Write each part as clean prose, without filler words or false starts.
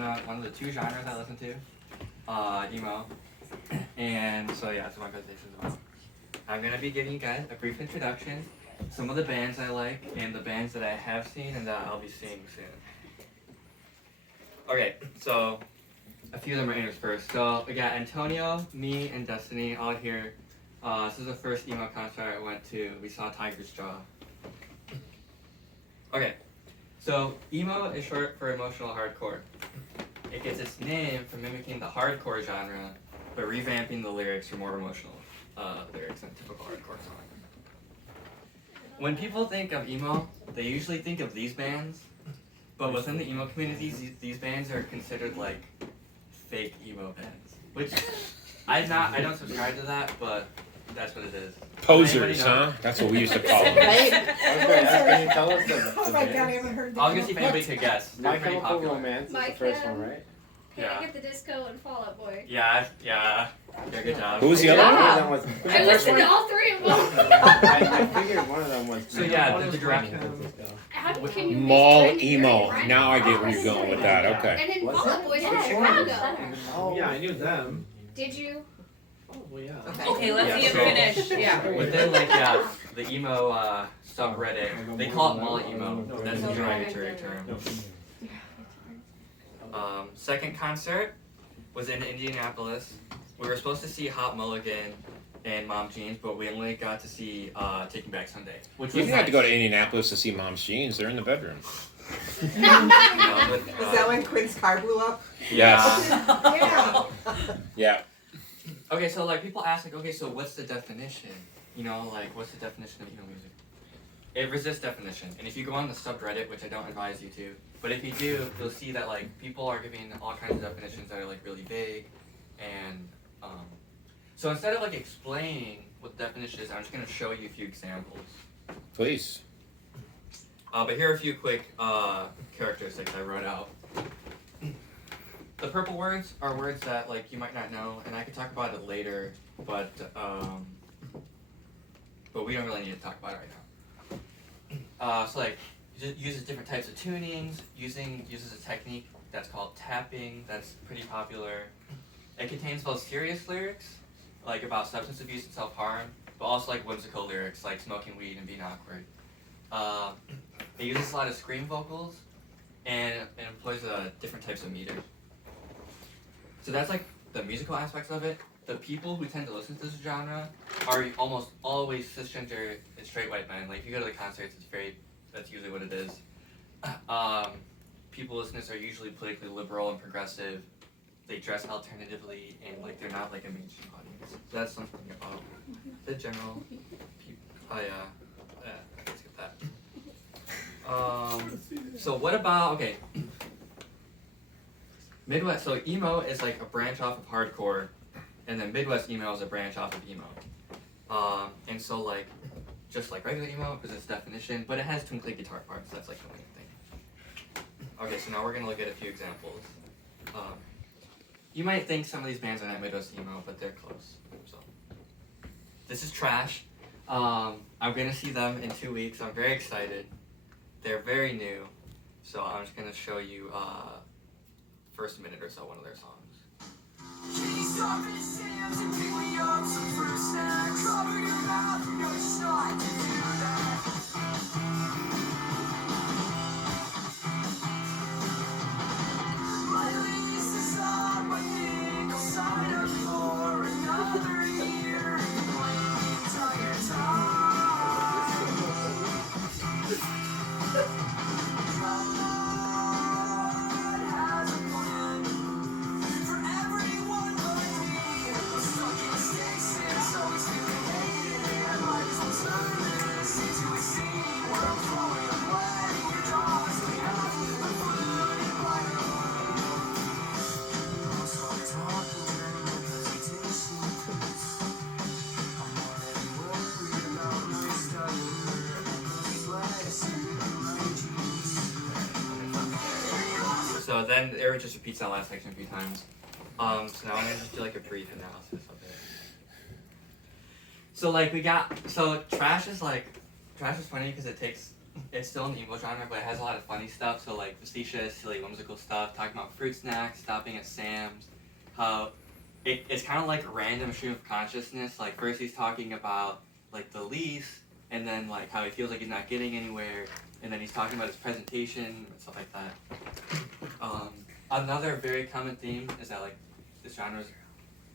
one of the two genres I listen to, emo. And so yeah, that's what my presentation is about. I'm gonna be giving you guys a brief introduction, some of the bands I like, and the bands that I have seen and that I'll be seeing soon. Okay, so a few of them are interspersed. So we got Antonio, me, and Destiny all here. This is the first emo concert I went to. We saw Tiger's Jaw. Okay, so emo is short for emotional hardcore. It gets its name from mimicking the hardcore genre, but revamping the lyrics for more emotional lyrics than a typical hardcore song. When people think of emo, they usually think of these bands, but within the emo communities, these bands are considered like fake emo bands, which I don't subscribe to that, but that's what it is. Posers, huh? That's what we used to call them. Right? Can you tell us the Oh my God, I bands? haven't heard I was that. gonna see if anybody could guess. They're My pretty Chemical popular. Romance is My the first Chem. one, right? Can Yeah. I get the Disco and Fall Out Boy? Yeah. Good job. Who was the other one? One of them was, I listened to all three of them. I figured one of them was. So yeah, the direct. How can you Mall miss emo. Right? Now I get where you're going with that. Okay. And then Was Fall Out it? Boy's Which from one? Chicago. Oh, Yeah, I knew them. Did you? Oh, well, yeah. Okay, let's Yeah, see him so- finish. Yeah. Within the emo subreddit, they call it mall emo. That's a derogatory term. Second concert was in Indianapolis. We were supposed to see Hot Mulligan and Mom Jeans, but we only got to see Taking Back Sunday, which You was didn't have to go to nice. Indianapolis to see Mom's Jeans. They're in the bedroom. You know, but, Was that when Quinn's car blew up? Yes. Yeah. Yeah. Okay, so like people ask like, okay, so what's the definition? You know, like what's the definition of emo music? It resists definition, and if you go on the subreddit, which I don't advise you to, but if you do, you'll see that like people are giving all kinds of definitions that are like really vague, and so instead of like explaining what the definition is, I'm just gonna show you a few examples. Please. But here are a few quick characteristics I wrote out. The purple words are words that like you might not know, and I could talk about it later, but we don't really need to talk about it right now. So like it uses different types of tunings, uses a technique that's called tapping, that's pretty popular. It contains both serious lyrics, like about substance abuse and self-harm, but also like whimsical lyrics, like smoking weed and being awkward. It uses a lot of scream vocals, and it employs different types of meters. So that's like the musical aspects of it. The people who tend to listen to this genre are almost always cisgender and straight white men. Like if you go to the concerts, that's usually what it is. People listeners are usually politically liberal and progressive. They dress alternatively, and like they're not like a mainstream audience. So that's something about the general people. Let's get that. So what about Midwest? So emo is like a branch off of hardcore, and then Midwest emo is a branch off of emo. And so like just like regular emo because it's definition, but it has twinkly guitar parts. That's like the main thing. Okay, so now we're gonna look at a few examples. You might think some of these bands are not Midwest emo, but they're close. So this is Trash. I'm gonna see them in 2 weeks. I'm very excited. They're very new, so I'm just gonna show you first minute or so one of their songs. So then Eric just repeats that last section a few times. So now I'm gonna just do like a brief analysis of it. So like Trash is funny because it takes it's still in the emo genre, but it has a lot of funny stuff. So like facetious, silly, whimsical stuff, talking about fruit snacks, stopping at Sam's, how it's kind of like a random stream of consciousness. Like first he's talking about like the lease, and then like how he feels like he's not getting anywhere, and then he's talking about his presentation and stuff like that. Another very common theme is that like this genre is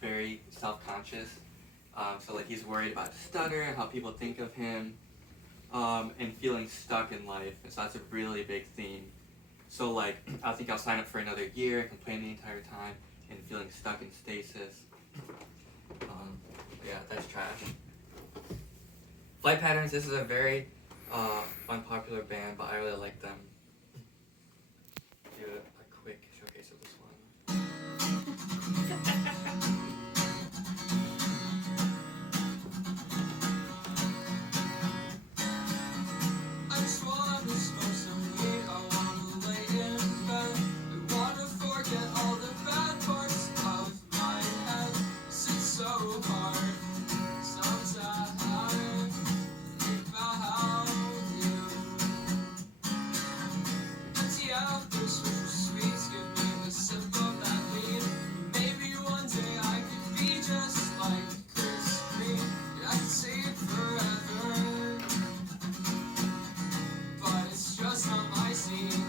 very self-conscious. So like he's worried about his stutter and how people think of him, and feeling stuck in life. And so that's a really big theme. So like I think I'll sign up for another year and complain the entire time and feeling stuck in stasis. Yeah, that's trash. Flight Patterns, this is a very unpopular band, but I really like them. Do a quick showcase of this one. I just wanna smoke some weed, I wanna lay in bed, I wanna forget all the bad parts of my head. It's so hard, sometimes think about you. Empty out those social sweets, give me a sip of that lean. Maybe one day I could be just like Chris Green, and I could say it forever. But it's just not my scene.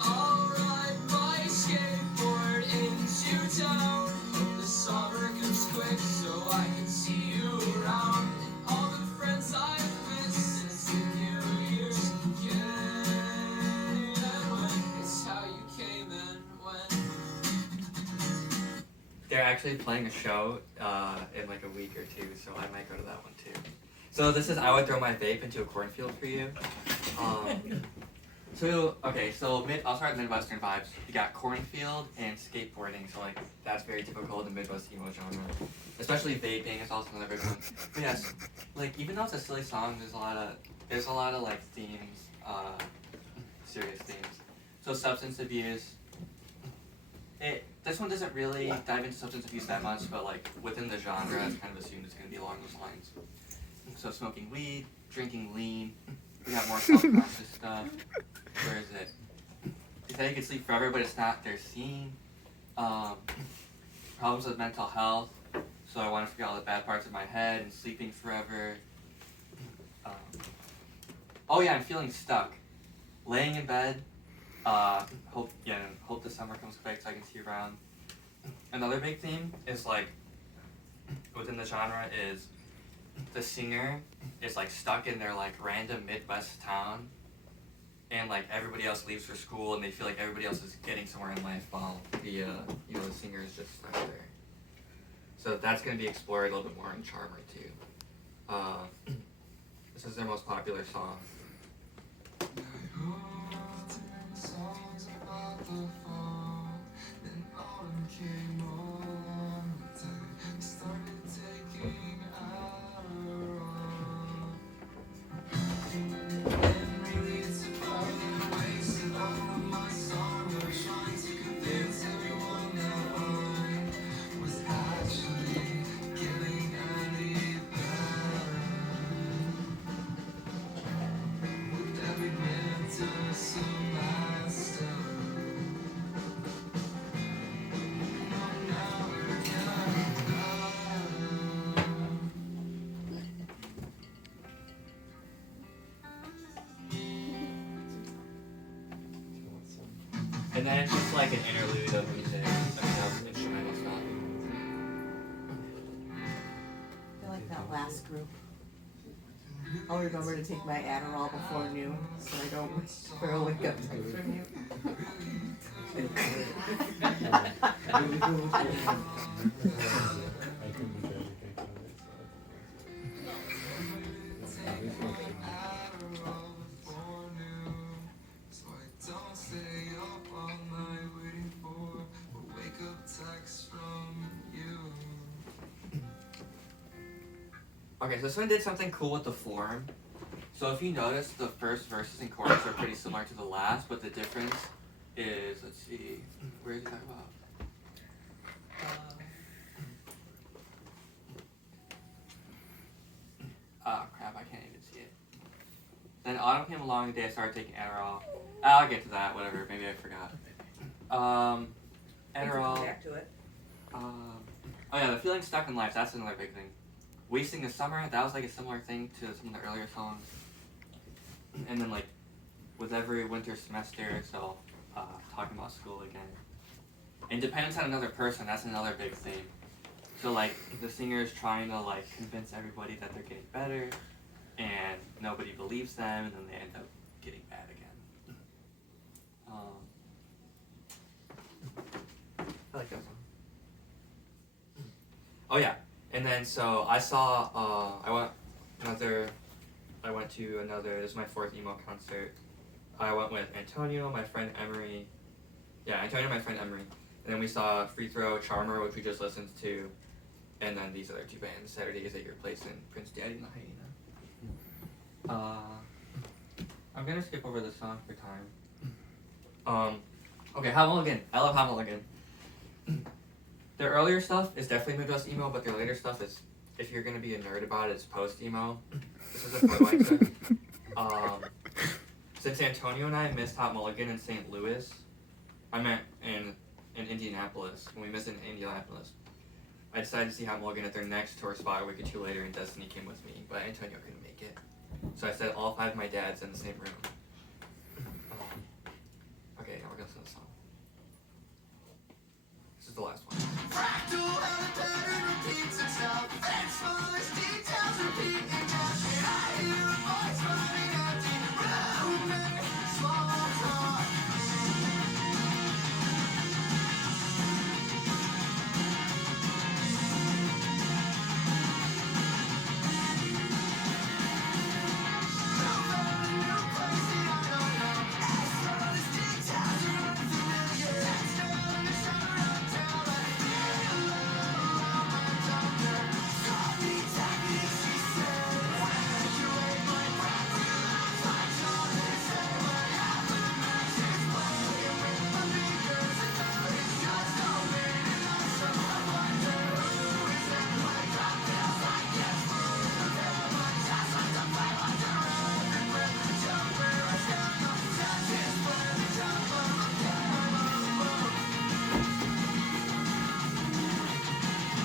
I'll ride my skateboard into town. Hope the summer comes quick so I can see you around. And all the friends I've missed since the New Year's again. It's how you came and went. They're actually playing a show in like a week or two, so I might go to that one too. So this is I would throw my vape into a cornfield for you. So I'll start with Midwestern vibes. You got cornfield and skateboarding, so like that's very typical of the Midwest emo genre. Especially vaping is also another big one. But yes, like even though it's a silly song, there's a lot of like themes, serious themes. So substance abuse. This one doesn't really dive into substance abuse that much, but like within the genre, it's kind of assumed it's gonna be along those lines. So smoking weed, drinking lean, we got more self-conscious stuff. Where is it? They say you can sleep forever, but it's not their scene. Problems with mental health. So I want to forget all the bad parts of my head and sleeping forever. I'm feeling stuck. Laying in bed. Hope the summer comes quick so I can see you around. Another big theme is like within the genre is the singer is like stuck in their like random Midwest town, and like everybody else leaves for school and they feel like everybody else is getting somewhere in life while the the singer is just stuck there. So that's gonna be explored a little bit more in Charmer too. This is their most popular song. Songs about the fall, then autumn came on. I started taking Adderall. And really it's about the waste of all of my song. I was trying to convince everyone that I was actually getting any better. With every winter semester. And then it's just like an interlude of music, of instrumental stuff. I like that last group. I'll remember to take my Adderall before noon so I don't wait for a wake up text from you. So I don't stay up all night waiting for a wake up text from you. Okay, so this one did something cool with the form. So if you notice, the first verses and chorus are pretty similar to the last, but the difference is, let's see, where is it talking about? Crap, I can't even see it. came along the day I started taking Adderall. I'll get to that, whatever, maybe I forgot. Adderall. Back to it. Oh yeah, the feeling stuck in life, that's another big thing. Wasting the summer, that was like a similar thing to some of the earlier songs. And then like, with every winter semester, so talking about school again. And dependence on another person, that's another big theme. So like, the singer is trying to like convince everybody that they're getting better, and nobody believes them, and then they end up getting bad again. I like that song. Oh yeah, and then so I saw, I went to another, this is my 4th emo concert. I went with Antonio, my friend Emery. Yeah, Antonio, my friend Emery. And then we saw Free Throw, Charmer, which we just listened to. And then these other 2 bands, Saturday is at Your Place and Prince Daddy and the Hyena. I'm gonna skip over this song for time. Okay, Hot Mulligan. I love Hot Mulligan. Their earlier stuff is definitely Midwest emo, but their later stuff is, if you're gonna be a nerd about it, it's post-emo. This is a Budweiser. Since Antonio and I missed Hot Mulligan in St. Louis, I meant in Indianapolis, when we missed it in Indianapolis, I decided to see Hot Mulligan at their next tour spot a week or 2 later, and Destiny came with me, but Antonio couldn't make it. So I said all 5 of my dads in the same room. Okay, now we're gonna listen to the song. This is the last one.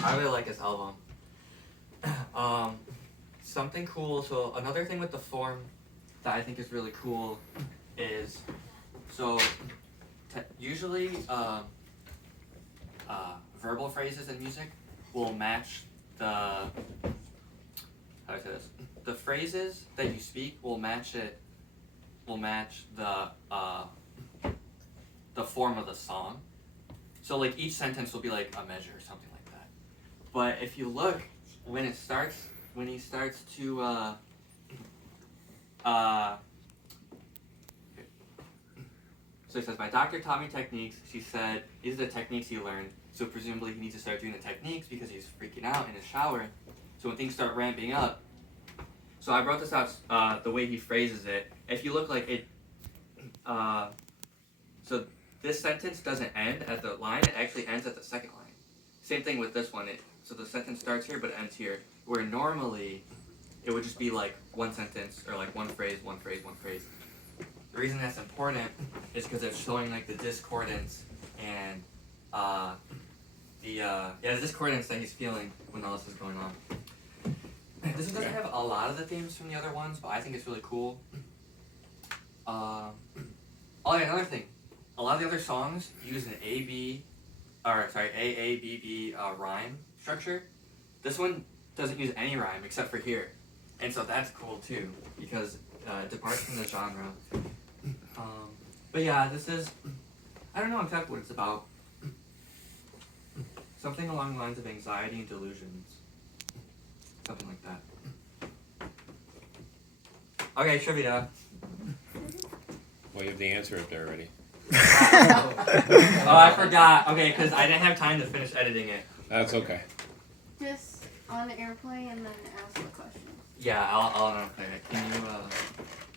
I really like this album. Something cool, so another thing with the form that I think is really cool is, so usually verbal phrases in music will match the, how do I say this? The phrases that you speak will match the form of the song. So like each sentence will be like a measure or something like that. But if you look, when he starts to so he says, my doctor taught me techniques. She said, these are the techniques he learned. So presumably he needs to start doing the techniques because he's freaking out in his shower. So when things start ramping up. So I brought this out, the way he phrases it. If you look like it, so this sentence doesn't end at the line, it actually ends at the second line. Same thing with this one. So the sentence starts here, but it ends here. Where normally, it would just be like one sentence, or like one phrase, one phrase, one phrase. The reason that's important is because it's showing like the discordance and the discordance that he's feeling when all this is going on. This doesn't have a lot of the themes from the other ones, but I think it's really cool. Oh yeah, another thing. A lot of the other songs use an AABB rhyme structure. This one doesn't use any rhyme except for here. And so that's cool too, because it departs from the genre. But yeah, this is, I don't know exactly what it's about. Something along the lines of anxiety and delusions. Something like that. Okay, trivia. Well, you have the answer up there already. Oh, I forgot. Okay, because I didn't have time to finish editing it. That's okay. Just on airplane and then ask the question. Yeah, I'll play it. Can you,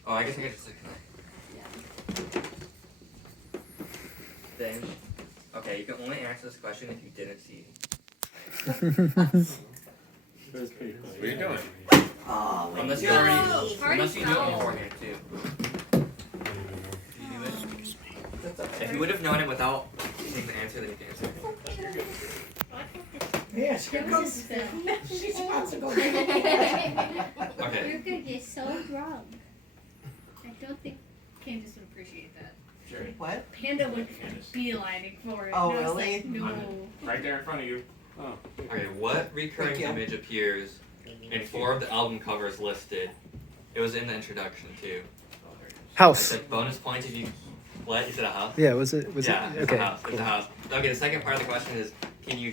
oh, I guess I could just Yeah. then. Okay, you can only answer this question if you didn't see. It was pretty cool. What are you doing? Oh, wait. Unless you No, already, hard unless you knew it foul. beforehand too. You knew it. That's okay. If you would have known it without seeing the answer, then you can answer it. Yes, here comes. She wants to go. Okay. You're gonna get so drunk. I don't think Candace would appreciate that. Sure. What? Panda would be lining for it. Oh, and I was really? Like, no. Right there in front of you. Oh. Okay, what recurring Thank you. image appears in 4 of the album covers listed? It was in the introduction too. It's House. like bonus points if you. What? You said a house? Yeah, was it? Was Yeah, it? it's Okay. a house. Cool. It's a house. Okay, the second part of the question is, can you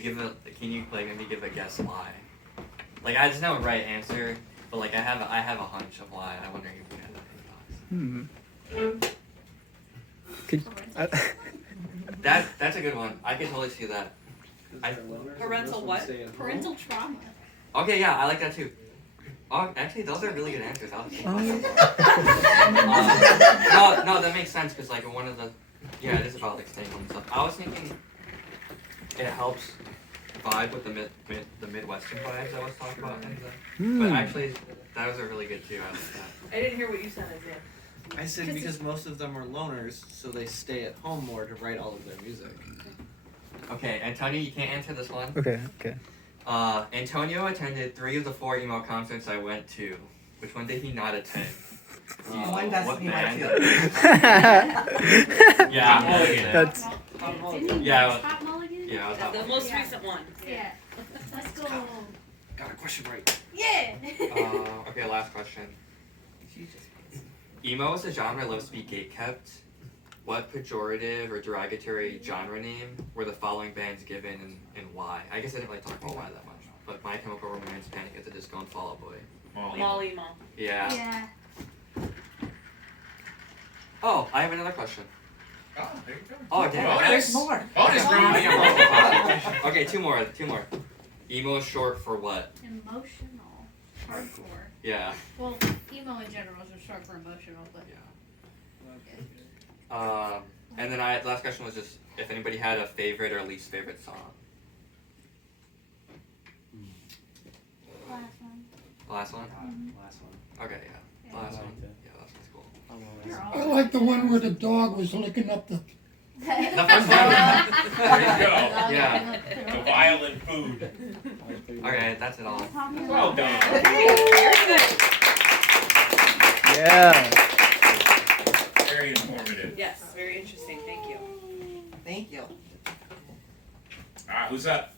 like maybe give a guess why? Like I just know a right answer, but like I have a hunch of why. I'm wondering if you had any thoughts. Could, That's a good one. I can totally see that. Parental what? Parental trauma. Okay, yeah, I like that too. Oh, actually, those are really good answers. I was thinking about no, that makes sense because like one of the it is about like staying home and stuff. I was thinking it helps vibe with the Midwestern vibes I was talking about, but actually those are really good too. I like that. I didn't hear what you said, Isaiah. I said because most of them are loners, so they stay at home more to write all of their music. Okay, Antonio, you can't answer this one. okay. Okay. Antonio attended 3 of the 4 emo concerts I went to. Which one did he not attend? One doesn't what need my band? feelings. Yeah, That's Didn't he Yeah, win Top Mulligan? yeah, I was The talking. most Yeah. recent one. Yeah. Let's go. Got a question right. Yeah. Okay, last question. Emo as a genre loves to be gatekept. What pejorative or derogatory genre name were the following bands given and why? I guess I didn't really talk about why that much. But My Chemical Romance, Panic at the Disco, and Fall Out Boy. Molly Mo. Yeah. Yeah. Oh, I have another question. Oh, there you go. Oh, damn. There's more. Bonus round. Okay, two more. Emo is short for what? Emotional. Hardcore. Yeah. Well, emo in general is short for emotional, but And then last question was just if anybody had a favorite or least favorite song. last one. Last one? Last one. Okay, yeah. Yeah. Last one. Yeah, last one's cool. You're I all like the one where the dog was licking up the. The first one. There you go. Yeah. The violent food. Okay, that's it all. Well done. yeah. Very informative. Yes, very interesting. Thank you. Thank you. Who's up?